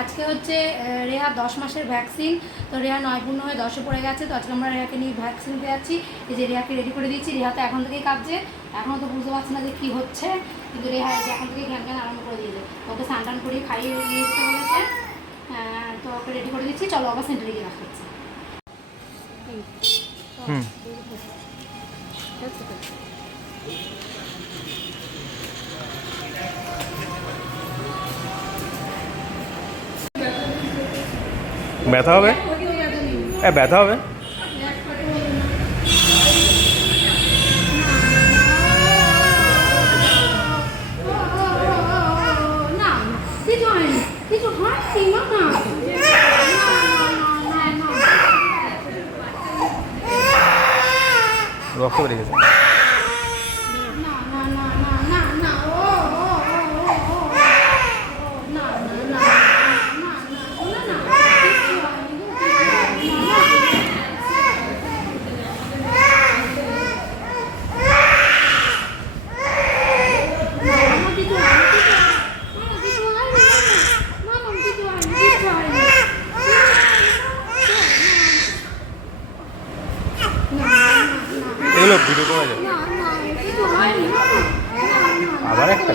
আজকে হচ্ছে রেহা 10 মাসের ভ্যাকসিন। তো রেহা 9 পূর্ণ হয়ে 10-এ পড়ে গেছে। তো আজকে আমরা রেহাকে নিয়ে ভ্যাকসিন দিতে যাচ্ছি। এই যে রেহাকে রেডি করে দিয়েছি। রেহা তো এখন থেকেই কাঁদছে, এখনও তো বুঝতে পারছি না যে কী হচ্ছে, কিন্তু রেহা এখন থেকেই জ্ঞান জ্ঞান আরম্ভ করে দিয়েছে। ওকে স্নান টান করিয়ে খাইয়ে নিয়ে যেতে বলেছে। তো ওকে রেডি করে দিচ্ছি। চলো আবার সেন্টারে গিয়ে রাখাচ্ছি। ব্যথা হবে? ব্যথা হবে? রক্ত বেরিয়ে গেছে। এগুলো ভিডিও করা যায় আবার একটা।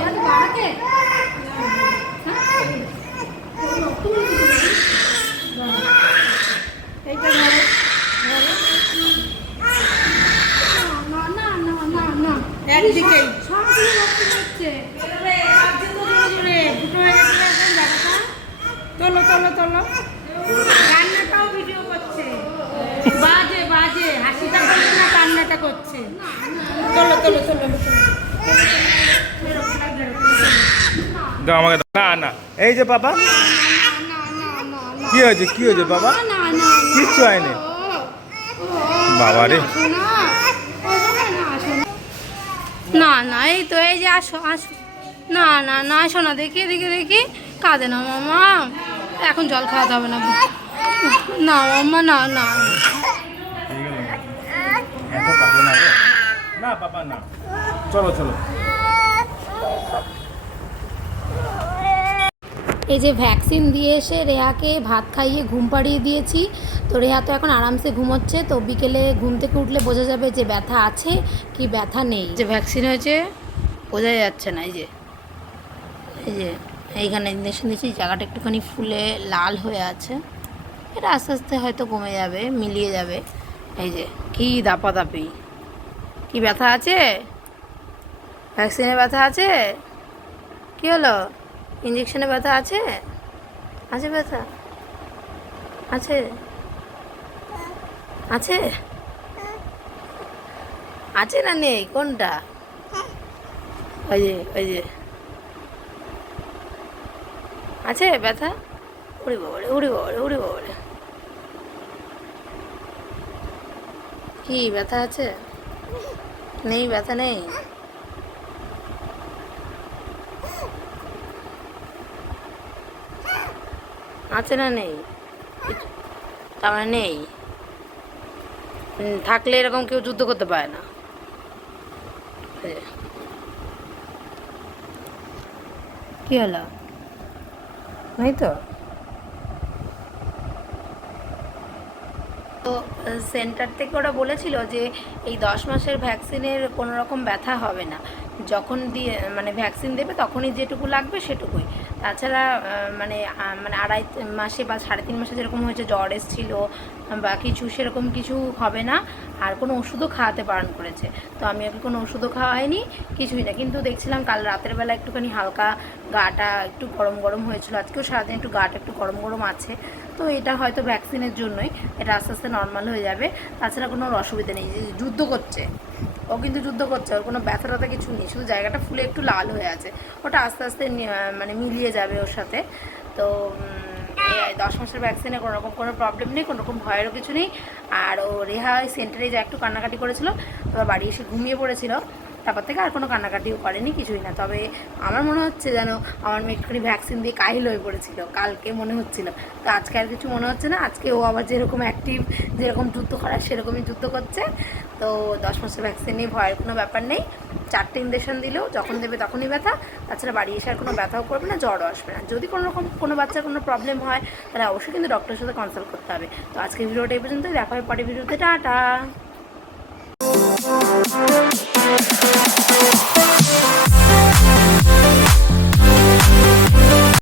একদিকেই তোলো তোলো তোলো, কান্নাটাও ভিডিও করছে, বাজে বাজে হাসিটা করছে না, কান্নাটা করছে। তোলো তোলো তোলো দাও আমাকে। না না, এই যে বাবা, কি হয়েছে কি হয়েছে বাবা? কিচ্ছু হয়নি বাবা রে। না না, এই তো, এই যে আসো আসো। না না না, আসো না, দেখি দেখি দেখি, কাঁদে না মামা। এখন জল খাওয়াতে হবে না, না মামা, না না না বাবা না, চলো চলো। এই যে ভ্যাকসিন দিয়ে এসে রেহাকে ভাত খাইয়ে ঘুম পাড়িয়ে দিয়েছি। তো রেহা তো এখন আরামসে ঘুমোচ্ছে। তো বিকেলে ঘুম থেকে উঠলে বোঝা যাবে যে ব্যথা আছে কি ব্যথা নেই। যে ভ্যাকসিন হয়েছে বোঝা যাচ্ছে না। এই যে এইখানে ইঞ্জেকশন দিয়েছি, জায়গাটা একটুখানি ফুলে লাল হয়ে আছে। এটা আস্তে আস্তে হয়তো কমে যাবে, মিলিয়ে যাবে। এই যে কি দাপাদাপি, কি ব্যথা আছে? ভ্যাকসিনে ব্যথা আছে? কি হলো? ইঞ্জেকশনে ব্যথা আছে? আছে ব্যথা? আছে আছে আছে না নেই? কোনটা? ওই যে আছে ব্যথা? উড়ি বাবারে উড়ি বাবারে উড়ি বাবারে, কি ব্যথা আছে? নেই, ব্যথা নেই। আছে না নেই? তার মানে নেই। থাকলে এরকম কেউ যুদ্ধ করতে পারে না। কি হলো? নেই তো। তো সেন্টার থেকে ওরা বলেছিল যে এই 10 মাসের ভ্যাকসিনের কোনো রকম ব্যথা হবে না, যখন দিয়ে মানে ভ্যাকসিন দেবে তখনই যেটুকু লাগবে সেটুকুই। তাছাড়া মানে মানে 2.5 মাসে বা 3.5 মাসে যেরকম হয়েছে, জ্বর এসেছিলো বা কিছু, সেরকম কিছু হবে না। আর কোনো ওষুধও খাওয়াতে বারণ করেছে। তো আমি ওকে কোনো ওষুধও খাওয়াইনি, কিছুই না। কিন্তু দেখছিলাম কাল রাতের বেলা একটুখানি হালকা গাটা একটু গরম গরম হয়েছিল। আজকেও সারাদিন একটু গাটা একটু গরম গরম আছে। তো এটা হয়তো ভ্যাকসিনের জন্যই, এটা আস্তে আস্তে নর্মাল হয়ে যাবে। তাছাড়া কোনো অসুবিধা নেই। যে যুদ্ধ করছে ও, কিন্তু যুদ্ধ করছে, ওর কোনো ব্যথা ট্যাথা কিছু নেই, শুধু জায়গাটা ফুলে একটু লাল হয়ে আছে। ওটা আস্তে আস্তে মানে মিলিয়ে যাবে ওর সাথে। তো 10 মাসের ভ্যাকসিনে কোনো রকম কোনো প্রবলেম নেই, কোনো রকম ভয়েরও কিছু নেই। আর ও রেহা ওই সেন্টারে যা একটু কান্নাকাটি করেছিল, তো বাড়ি এসে ঘুমিয়ে পড়েছিল। তারপর থেকে আর কোনো কান্নাকাটিও করেনি, কিছুই না। তবে আমার মনে হচ্ছে যেন আমার মেয়ে একটুখানি ভ্যাকসিন দিয়ে কাহিল হয়ে পড়েছিল কালকে, মনে হচ্ছিল। তো আজকে আর কিছু মনে হচ্ছে না, আজকে ও আবার যেরকম অ্যাক্টিভ, যেরকম যুদ্ধ করার সেরকমই যুদ্ধ করছে। তো 10 মাসের ভ্যাকসিন নিয়ে ভয়ের কোনো ব্যাপার নেই। 4টে ইঞ্জেকশন দিলেও যখন দেবে তখনই ব্যথা, তাছাড়া বাড়ি এসে আর কোনো ব্যথাও করবে না, জ্বরও আসবে না। যদি কোনো রকম কোনো বাচ্চার কোনো প্রবলেম হয় তাহলে অবশ্যই কিন্তু ডক্টরের সাথে কনসাল্ট করতে হবে। তো আজকের ভিডিওটা এই পর্যন্তই, দেখা হয় পরের ভিডিওতে। টাটা।